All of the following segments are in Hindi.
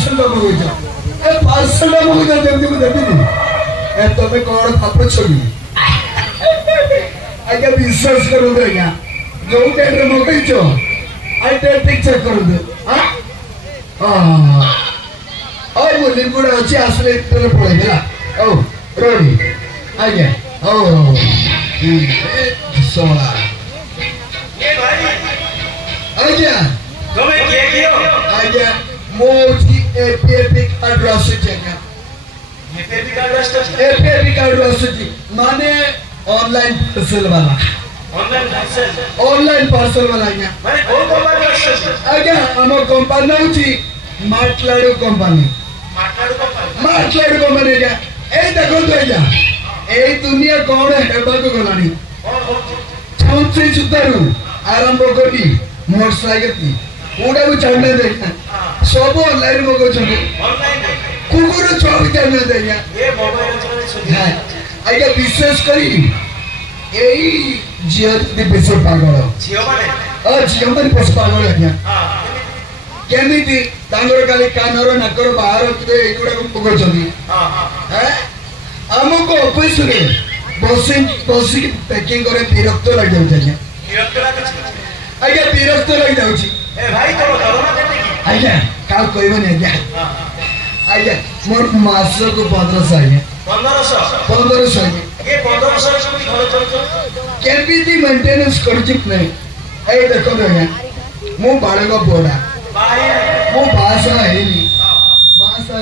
पार्सल मगज ए पार्सल मगज जल्दी को देखिनी ए तमे कोन भाप छबी आगे विश्वास करू दे या जो डेट मगज आई डेट ठीक चेक करू दे हां हां और वो लिंकुड़ अच्छी आसले तेरे पड़ेगा ओ रोडी आगे ओ सोला ये भाई आगे तुम्हें क्या किया आगे मोटी एपीएपी कार्ड रासुचेगा एपीएपी कार्ड रासुची एपीएपी कार्ड रासुची माने ऑनलाइन पार्सल वाला ऑनलाइन पार्सल वाला आगे माने कौन कंपनी रासुची आगे हम कंपनी होची माटलाडू कंपनी माटलाडू कंपनी क्या ए देखो तो आगे ए दुनिया कौन हेबा को गलानी छौंचे सुतारू आरंभ करी मोटरसाइकिल पूरा भी चढ़ने देखना सब ऑनलाइन मगो चले ऑनलाइन कुकुर चौक चढ़ने देखना ये मोबाइल चलाने सुधी हां आगे विशेष करी एई जियो दी बेसे पागल जियो माने बेसे पागल है हां केमिति तांगर काली कानरो नकर बाहर ते एगुडा को पगो चली हां हैं हमको ऑफिस रे बसिंग पैकिंग करे विरक्त लग जाउ छै विरक्त लागे आगे विरक्त लग जाउ छी ए भाई तो दरमा देते की आगे काल कहबो नै आगे आगे मोर मास को 1500 आगे 1500 ये 1500 से घर चलतो केमिति मेंटेनेंस करछि नै ए देखो आगे मो बाळगो बोडा भाई मो भाषा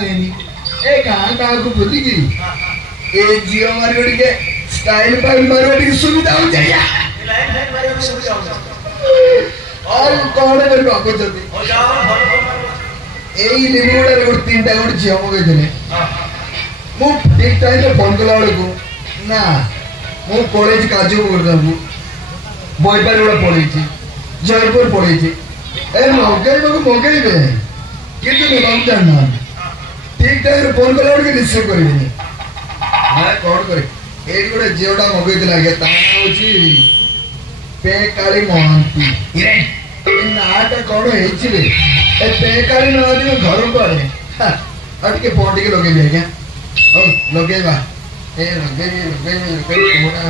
हेनी ए कहां को बुद्धि की ए जियो मार्केट के स्टाइल पर मार्केट की सुविधा हो जाए लाइन लाइन मारे की सुविधा हो और कौन कर बाबू जल्दी हो जाओ एई लिमुडा रे तीनटा गोट जियो मगे देले मु ठीक टाइम रे फोन कला वाले को ना मु कॉलेज काजू करदा मु बॉयपार वाला पढ़ी छी जयपुर पढ़ी छी ए मगे बे कितु ने बाबू जानना ठीक टाइम रे फोन कला वाले के रिसीव करबेनी हां कौन करे एडी गोटे जियोटा मगे दिला के ता होची पेकाली मोहंती इरे नाटा कौन हेछि रे ए पेकाली नदी घर पर अटके पोटी के लगे भी क्या ओ लगेगा ए लगे मोटा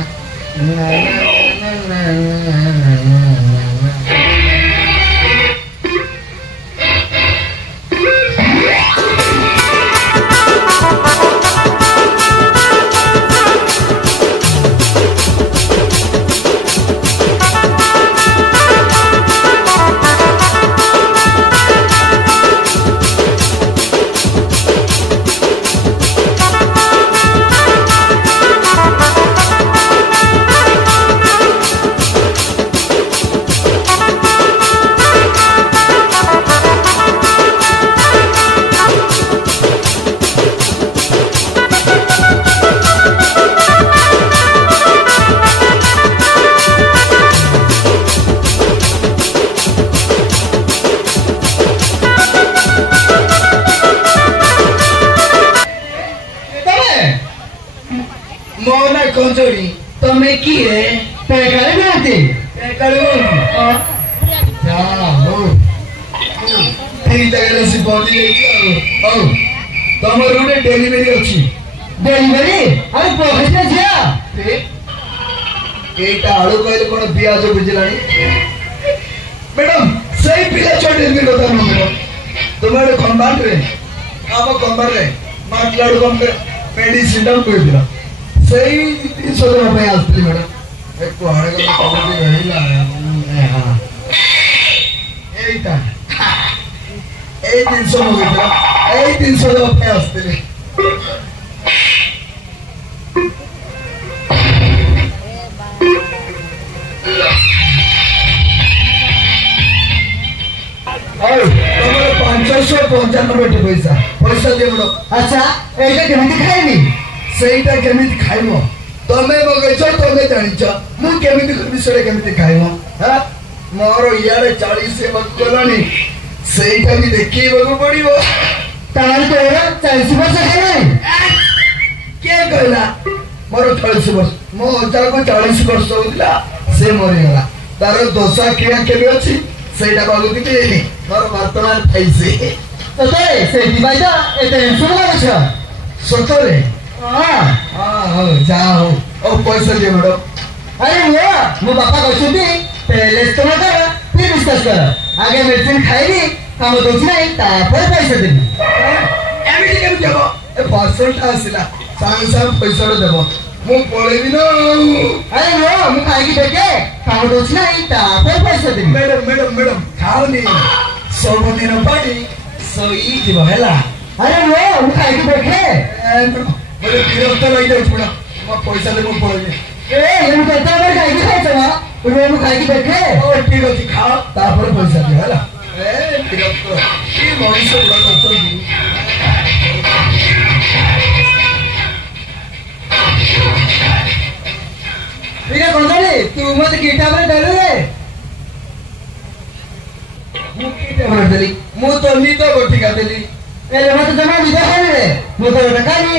तमे की है पैकाले बनाते पैकाले जा हो ठीक जगह से पहुंच गई ओ तमर रोडे डेलीवरी अछि डेलीवरी अरे पहुंचना छिया एटा आळू कहले कोन बियाज बुझलानी मैडम सही पिला छोटे में बता नो मैडम तुम्हारे कंबांड रे आम कंबांड रे माटलाडू कम मेडिसिन डाउन कोइ दिला सही 300 रुपए आस्ती मैडम एक कुहाड़े का तो भी यही लाया हां एटा ए 300 हो गया ए 300 रुपए आस्ती और तुम्हारे 595 पैसा दे बड़ो अच्छा एटा केमिति खाइनी सेटा केमिति खाइमो तमे मगैछ तमे जानिछ मु केमिति विषय केमिति खाइमो हां मोर यारे 40 से बकलानी सेटा भी देखिबो पड़िबो तार तोरा 40 वर्ष खाइले के कहला मोर 40 वर्ष मो अजा को 40 वर्ष होइला से मरि गला तार दोसा किया केबे अछि सेटा बागु दिते मोर वर्तमान पैसे ସତରେ ସେଇଥିପାଇଁ ତ ଏତେ ଟେନସନ୍ ଲାଗୁଛ। ସତରେ ହଁ ହଉ ଯାହା ହଉ ଆଉ ପଇସା ଦିଅ ମ୍ୟାଡ଼ାମ। ଆରେ ମୋ ବାପା କହିଛନ୍ତି ପେହେଲେ ଇସ୍ତେମାଲ କର ଫିର ବିଶ୍ୱାସ କର। ଆଗେ ମେଡିସିନ ଖାଇବି କାମ ଦଉଛି ନାହିଁ ତାପରେ ପଇସା ଦେବି। ଏମିତି କେମିତି ହବ? ଏ ପାର୍ସଲଟା ଆସିଲା ସାଙ୍ଗେ ସାଙ୍ଗେ ପଇସାଟା ଦେବ ମୁଁ ପଳେଇବି ନା ଆଉ। ଆରେ ମୁଁ ଖାଇକି ଦେଖେ କାମ ଦଉଛି ନାହିଁ ତାପରେ ପଇସା ଦେବି। ମ୍ୟାଡ଼ାମ ଖାଉନି ସବୁଦିନ ପାଣି ଶୋଇଯିବ ହେଲା। ଆରେ ମୁଁ ଖାଇକି ଦେଖେ। ମୋତେ ବିରକ୍ତ ଲାଗିଯାଉଛି ମ୍ୟାଡ଼ାମ ମୋ ପଇସା ଦେବ ମୁଁ ପଳେଇବି। ମୁଁ କେତେବେଳେ ଖାଇକି ଖାଇଛ ମୁଁ ଖାଇକି ଦେଖେ। ଠିକ ଅଛି ଖାଅ ତାପରେ ପଇସା ଦିଅ ହେଲା। ବିରକ୍ତ କି ମଣିଷ ଗୁଡାକ ଅଛନ୍ତି। କନ୍ଦଳି ତୁ ମତେ କି ଟାଇମରେ ଦେଲୁ ରେ? ମୁଁ କି ଟାଇମରେ ଦେଲି? ମୁଁ ତ ନିଦ ବଟିକା ଦେଲି। ହେଲେ ମତେ ଜମା ନିଦ ହଉନି ରେ। ମୁଁ ତ ଗୋଟେ କାଲି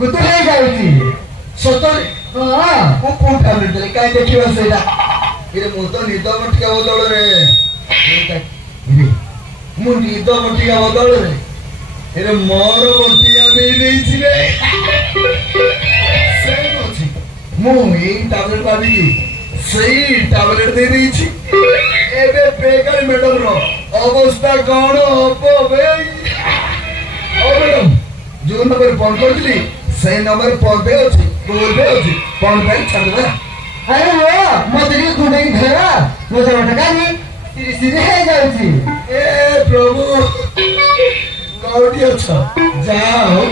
କୁତୁ ହେଇଯାଉଛି। ସତରେ ମୁଁ କୋଉ ଟାଇମରେ ଦେଲି କାହିଁ ଦେଖିବା ସେଇଟା। ମୁଁ ତ ନିଦ ବଟିକା ବଦଳରେ ମୁଁ ନିଦ ବଟିକା ବଦଳରେ ମୋର ବଟିକା ଦେଇ ଦେଇଛି ରେ। ମୁଁ ଏଇ ଟାବଲେଟ ଭାବିକି ସେଇ ଟାବଲେଟ ଦେଇ ଦେଇଛି। ଏବେ ବେକାରୀ ମ୍ୟାଡାମର ଅବସ୍ଥା କଣ ହବ ମ୍ୟାଡାମ? ଯୋଉ ନମ୍ବର ଫୋନ କରିଥିଲି ସେଇ ନମ୍ବର ଫୋନ ପେ ଅଛି ଗୁଗଲ ପେ ଅଛି ଫୋନ ପେ ଛାଡ଼ିଦେବା। ଆରେ ମତେ ଟିକେ ଖୁଣ୍ଡେଇକି ଧର ମୋ ଜମାଟା କାଲି ସିରି ହେଇଯାଉଛି। ଏ ପ୍ରଭୁ କୋଉଠି ଅଛ? ଯାହା ହଉ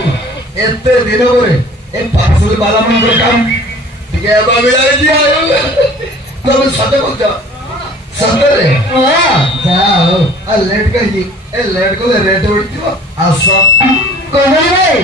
ଏତେ ଦିନ ପରେ ଏ ପାର୍ସଲ ବାଲା ମାନଙ୍କର କାମ ଟିକେ ତମେ ସତ କହୁଛ? ସତରେ ଯାହା ହଉ ଲେଟ୍ କାହିଁକି? ଏ ଲେଟ୍ କଲେ ରେଟ୍ ଉଠିଥିବ। ଆସ କନ୍ଦଳି ଭାଇ